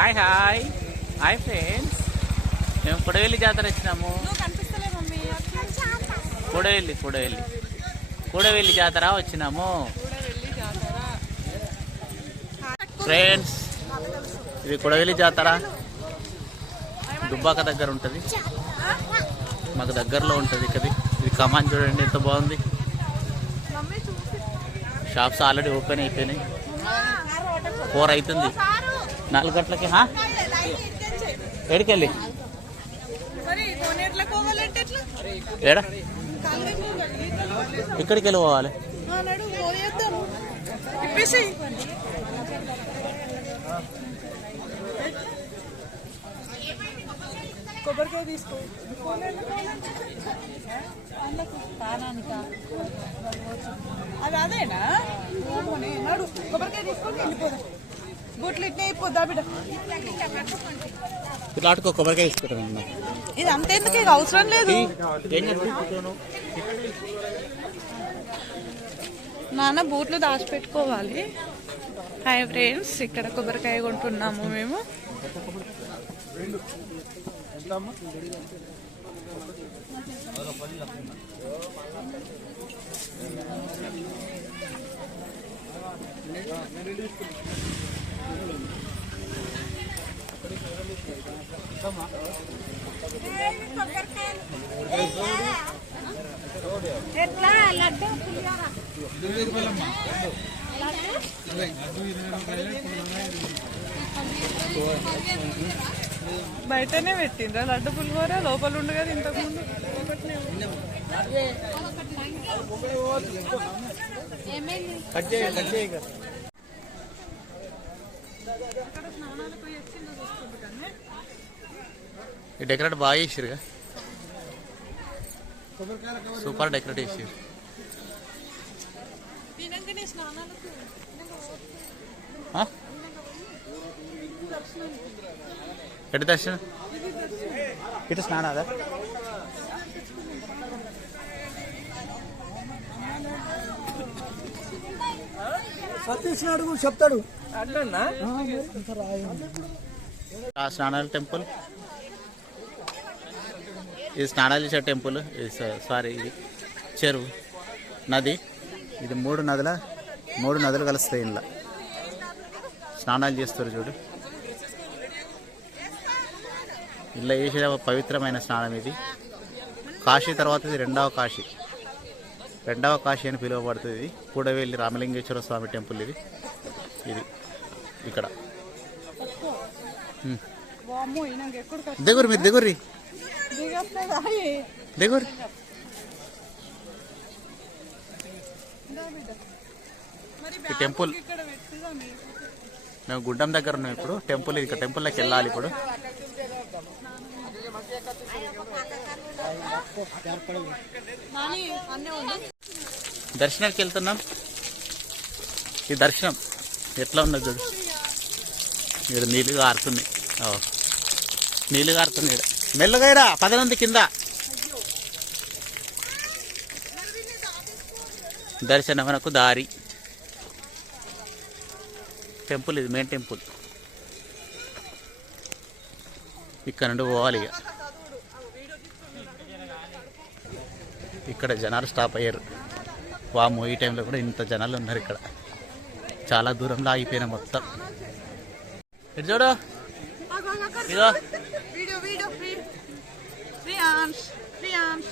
Hi hi. Hi friends. మేము కొడవెల్లి జాతర వచ్చినాము. కొడవెల్లి కొడవెల్లి. కొడవెల్లి జాతర వచ్చినాము. ఫ్రెండ్స్ ఇది కొడవెల్లి జాతర. దుబ్బాక దగ్గర ఉంటుంది. మాకు దగ్గరలో ఉంటుంది ఇక్కడ ఇది కమాన్ చూడండి ఎంత బాగుంది. షాప్స్ ఆల్రెడీ ఓపెన్ అయిపోయినాయి. ఫోర్ అవుతుంది. నాలుగు గంటలకి హా? ఎడికెళ్ళి ఏడా? ఇక్కడికి వెళ్ళి పోవాలి. కొబ్బరికాయ తీసుకో? అది అదేనా? కొబ్బరికాయ తీసుకొని వెళ్ళిపోదాం. బొట్లు ఇట్నే అయిపోద్దా బిడ్డ? ఇట్లా ఆడుకో కొబ్బరికాయ తీసుకుంటాను ఇది అంత ఎందుకు ఇక అవసరం లేదు? నాన్న బూట్లు దాచిపెట్టుకోవాలి. హాయ్ ఫ్రెండ్స్ ఇక్కడ కొబ్బరికాయ కొంటున్నాము మేము. ఎట్లా లడ్డు పులిహోర బయటనే పెట్టిండ్రా. లడ్డు పులిహోర లోపల ఉండు కదా ఇంతకు ముందు ఈ డెకరేట్ బాగా చేసిరుగా సూపర్ డెకరేట్ చేసిరు? ఎటు దర్శనం? ఇటు స్నానాదా సతీష్ చెప్తాడు. ఆ స్నానాల టెంపుల్. ఇది స్నానాలు చేసే టెంపుల్ సారీ ఇది చెరువు నది. ఇది మూడు నదుల మూడు నదులు కలుస్తాయి ఇంట్లో స్నానాలు చేస్తారు చూడు. ఇలా చేసే పవిత్రమైన స్నానం ఇది. కాశీ తర్వాత ఇది రెండవ కాశీ. రెండవ కాశీ అని పిలువబడుతుంది ఇది. కూడవెల్లి రామలింగేశ్వర స్వామి టెంపుల్ ఇది. ఇది ఇక్కడ. దిగురు మీరు దిగుర్రి. देखो। ఈ టెంపుల్ మేము గుడ్డం దగ్గర ఉన్నాం ఇప్పుడు. టెంపుల్ ఇక టెంపుల్లోకి వెళ్ళాలి ఇప్పుడు. దర్శనానికి వెళ్తున్నాం. ఈ దర్శనం ఎట్లా ఉన్నది చూడు. ఇక్కడ నీళ్ళు కారుతున్నాయి నీళ్ళు కారుతున్నాయి ఈడ. మెల్లగా పదనంది కింద. దర్శనమునకు దారి. టెంపుల్ ఇది మెయిన్ టెంపుల్. ఇక్కడ నుండి పోవాలి ఇక. ఇక్కడ జనాలు స్టాప్ అయ్యారు. వాము ఈ టైంలో కూడా ఇంత జనాలు ఉన్నారు ఇక్కడ. చాలా దూరంలో ఆగిపోయినా మొత్తం. ఇటు చూడు. ఇదో Priyansh Priyansh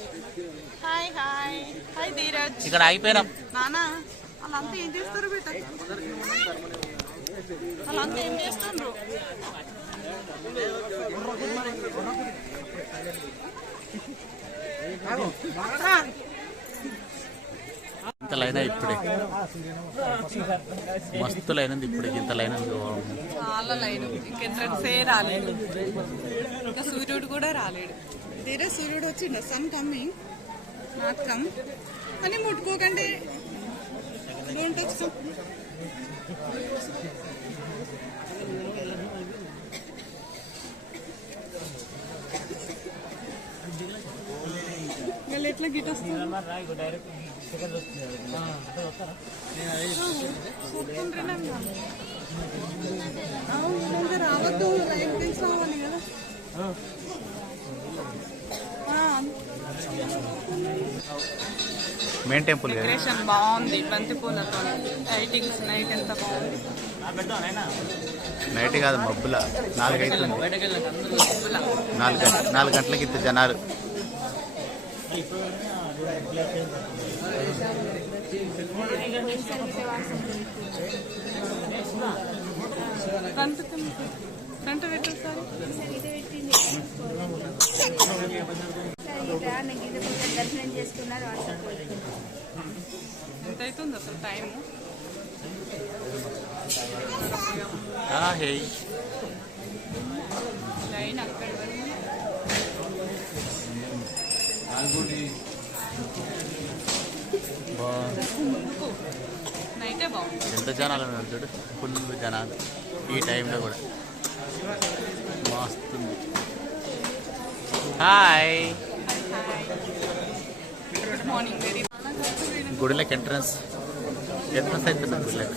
hi hi. Hi Dheeraj. ఇక్కడ ఆగిపోయినాం నానా వాళ్ళంతా ఏం చేస్తారు బిడ్డ వాళ్ళంతా ఏం చేస్తుండ్రు? ఇంత లైన్ ఇప్పుడే. మస్తు లైన్ ఉంది ఇప్పుడు ఇంత లైన్. చాలా లైన్ ఇంకెంట్రన్సే రాలేడు ఇంకా సూర్యుడు కూడా రాలేడు. ధీరజ్ సూర్యుడు వచ్చిండ. సన్ కమ్మింగ్ నాట్ కమ్ అని ముట్టుకోకండి. డోంట్ టచ్ మళ్ళీ ఎట్లా గిట్ వస్తుంది? అవును ఇంకా రావద్దు. మెయిన్ టెంపుల్ డెకరేషన్ బాగుంది బంతి పూలతో. లైటింగ్స్ నైట్ ఎంత బాగుంది. నైట్ కాదు మబ్బుల. నాలుగు అవుతుంది. నాలుగు గంటల నాలుగు గంటలకి ఇంత జనాలు. ఫ్రంట్ సార్ దర్శనం చేసుకున్నారు ఎంత అవుతుంది అసలు టైము? లైన్ అక్కడ ఎంత జనాలు ఉన్నారు చూడు? ఫుల్ జనాలు. ఈ టైంలో కూడా. Hi. Good morning, very Good luck entrance. Entrance side पे good luck.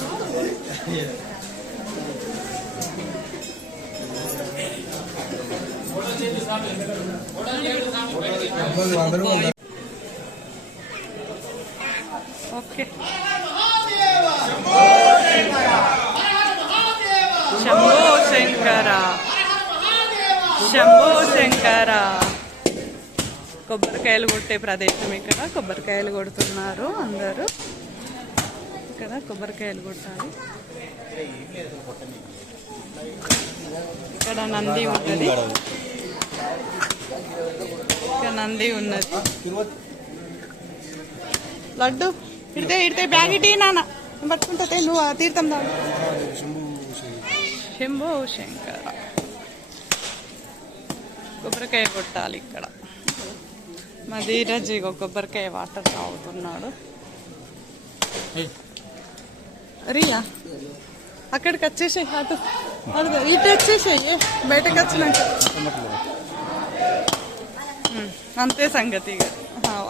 Okay. Shambho Shankara. Shambho Shankara. కొబ్బరికాయలు కొట్టే ప్రదేశం ఇక్కడ. కొబ్బరికాయలు కొడుతున్నారు అందరూ. ఇక్కడ కొబ్బరికాయలు కొట్టాలి. ఇక్కడ నంది ఉన్నది ఇక్కడ నంది ఉన్నది. లడ్డు ఇడితే ఇడితే బ్యాగ్ ఇటీ నాన్న. పట్టుకుంటే నువ్వు తీర్థం దా శంభో శంకర. కొబ్బరికాయ కొట్టాలి ఇక్కడ. మా ధీరజ్ ఇగో కొబ్బరికాయ వాటర్ తాగుతున్నాడు. రియా. అక్కడికి వచ్చేసాయి అటు అటు ఇటు వచ్చేసాయి బయటకు వచ్చినాక. అంతే సంగతి ఇక.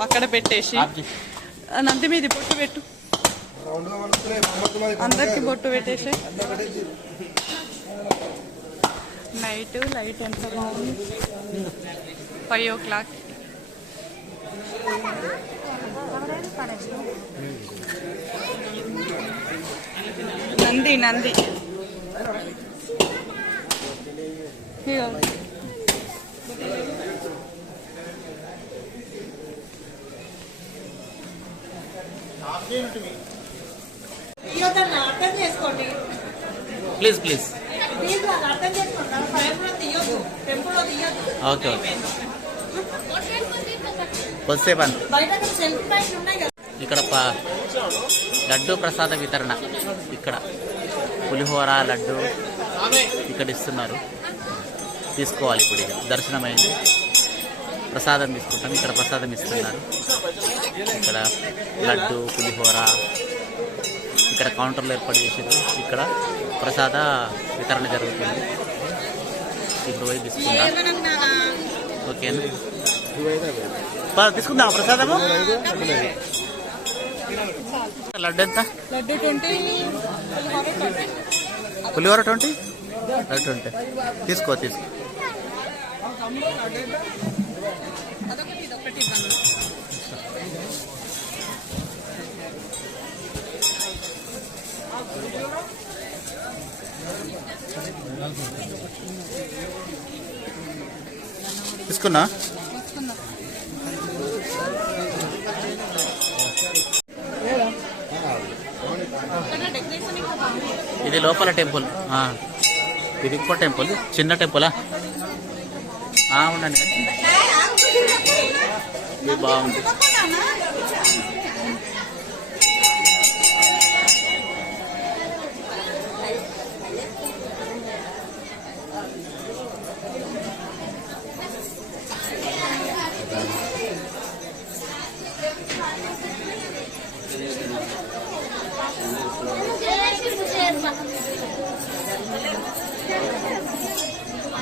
అక్కడ పెట్టేసి. నంది మీది బొట్టు పెట్టు. అందరికి బొట్టు పెట్టేసి నైట్ లైట్ ఎంత బాగుంది. Five o'clock Nandi Nandi. Please please okay okay ఇక్కడ లడ్డు ప్రసాద వితరణ ఇక్కడ. పులిహోర లడ్డు ఇక్కడ ఇస్తున్నారు. తీసుకోవాలి ఇప్పుడు ఇక. దర్శనం అయింది ప్రసాదం తీసుకుంటాం. ఇక్కడ ప్రసాదం ఇస్తున్నారు. ఇక్కడ లడ్డు పులిహోర ఇక్కడ కౌంటర్లో ఏర్పాటు చేసారు ఇక్కడ ప్రసాద వితరణ జరుగుతుంది. ఇప్పుడు పోయి తీసుకుందాం. ఓకేనా? తీసుకుందాం. ప్రసాదము? లడ్డు ఎంత? Laddu twenty. Pulihora twenty? Laddu twenty. తీసుకో తీసుకో. తీసుకున్నా తీసుకుందాం ఇక్కడ డెకరేషన్ ఇంకా బాగుంది ఇది లోపల టెంపుల్. ఆ. ఇది ఇంకో టెంపుల్. చిన్న టెంపులా? ఆ, ఉండండి. ఇది బాగుంది.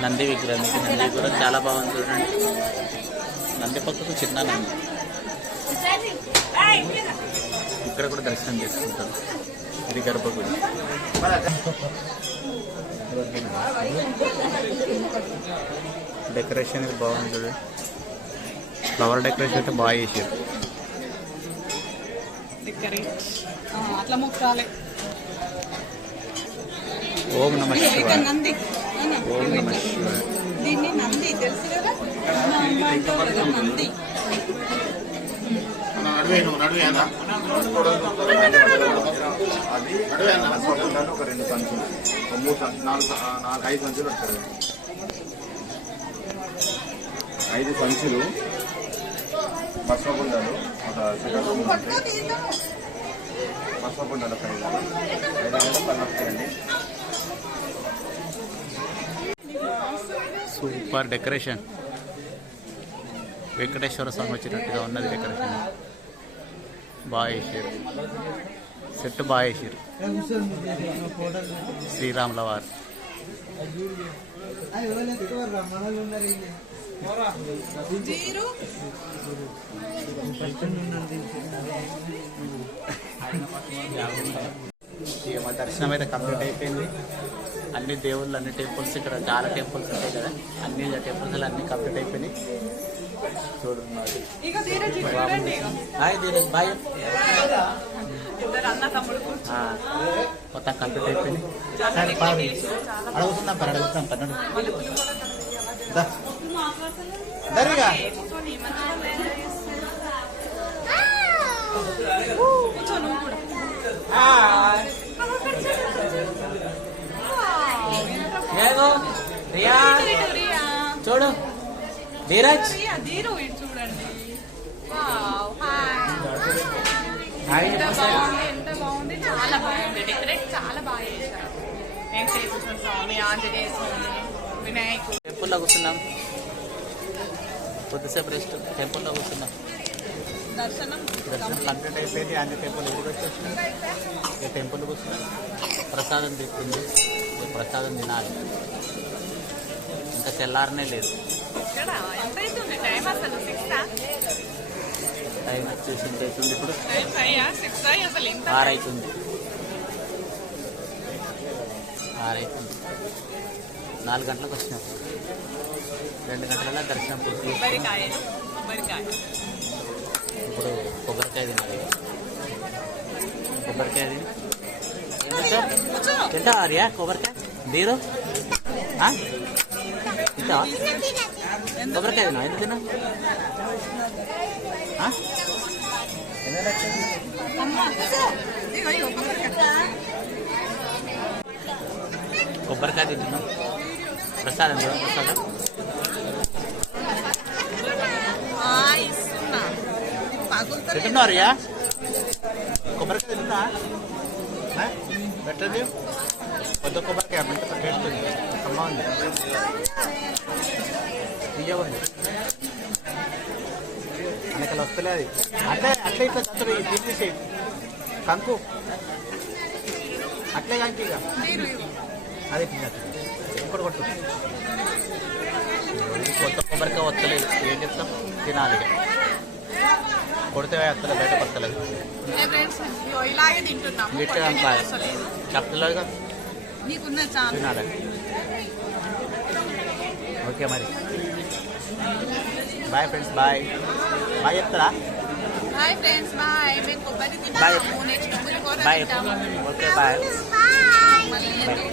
నంది విగ్రహం ఇది నంది కూడా చాలా బాగుంది చూడండి. నంది పక్కకు చిన్న నంది ఇక్కడ కూడా దర్శనం చేసుకుంటారు. ఇది గర్భగుడి. డెకరేషన్ ఇది బాగుంది చూడండి ఫ్లవర్ డెకరేషన్ అయితే బాగా చేసారు అట్లా ముక్కాలే. ఓం నమ నంది? ఓం నమ దీన్ని నంది తెలుసు కదా? నంది. ఒక రెండు సంచులు మూడు నాలుగు నాలుగు ఐదు సంచులు వస్తారు ఐదు సంచులు ఒక పసుపుండలు ఒక ఐదు ఐదు సూపర్ డెకరేషన్. వెంకటేశ్వర స్వామి వచ్చినట్టుగా ఉన్నది డెకరేషన్. బాగా వేసారు సెట్ బాగా వేసారు శ్రీరాముల వారు మా దర్శనం అయితే కంప్లీట్ అయిపోయింది. అన్ని దేవుళ్ళు అన్ని టెంపుల్స్ ఇక్కడ చాలా టెంపుల్స్ ఉంటాయి కదా. అన్ని టెంపుల్స్ అన్ని కంప్లీట్ అయిపోయినాయి. చూడండి బాయ్ మొత్తం కంప్లీట్ అయిపోయింది సరే పావి అడుగుతున్నాం పని అడుగుతున్నాం పని. దరిగా. కూర్చో నువ్వు కూడా. రియా. చూడు. ధీరజ్? ధీరు చూడండి ఎంత బాగుంది. చాలా బాగుంది. డెకరేట్ చాలా బాగా చేశారు. వెంకటేశ్వర స్వామి? ఆంజనేయ స్వామి వినాయకుడు. టెంపుల్లో కూర్చున్నాం. కొద్దిసేపు రెస్ట్. టెంపుల్లో కూర్చున్నాం. దర్శనం దర్శనం కంప్లీట్. అయిపోయింది. అన్ని టెంపుల్ ఎదురు వచ్చేసినాం ఈ టెంపుల్ కూర్చున్నాం. ప్రసాదం తీసుకుంది. ఈ ప్రసాదం తినాలి. ఇంకా తెల్లారనే లేదు. టైం వచ్చేసి అవుతుంది ఇప్పుడు. Time five? సిక్స్? అసలు ఇంత ఆరు అవుతుంది ఆరు అవుతుంది నాలుగు గంటలకు వచ్చినాం. రెండు గంటల దర్శనం పూర్తి ఇప్పుడు కొబ్బరికాయ తినాలి. కొబ్బరికాయ తిని ఏం చేస్తావు? తింటావా ఆర్యా? కొబ్బరికాయ? దీరు ఆ? తింటావా కొబ్బరికాయ తినా ఎందుకు తిన్నా? ఆ? ఎందుకు నచ్చింది? ఇగో ఇగో కొబ్బరికాయ కొబ్బరికాయ తింటున్నాం ప్రసాదం దేవుని ప్రసాదం ఆ, బెటర్ పగులుతుంది తింటున్నావు ఆర్యా కొబ్బరికాయ టేస్ట్ ఉంది. అమ్మ ఉంది. తీయవండి అనకలు వస్తలే అది. అట్లే అట్లే ఇట్లా చదువు తీసేసి కంకు. అట్లే కంకి ఇక. అదే ఇవ్వు. తిన్నట్టు ఇంకోటి కొట్టు. కొత్త కొబ్బరికాయ వస్తలేదు. ఏం చెప్తాం? తినాలి ఇక. కొడితే వస్తలేదు బయట వస్తలేదు ఏ ఫ్రెండ్స్ ఇగో ఇలాగే నీకున్న చాలా. తినాలి. ఓకే మరి. Bye friends bye. బాయ్ చెప్తారా? Hi friends bye. మేము కొబ్బరి. తింటాము నెక్స్ట్ బాయ్. తింటాము. Okay bye. మళ్ళీ ఎందుకు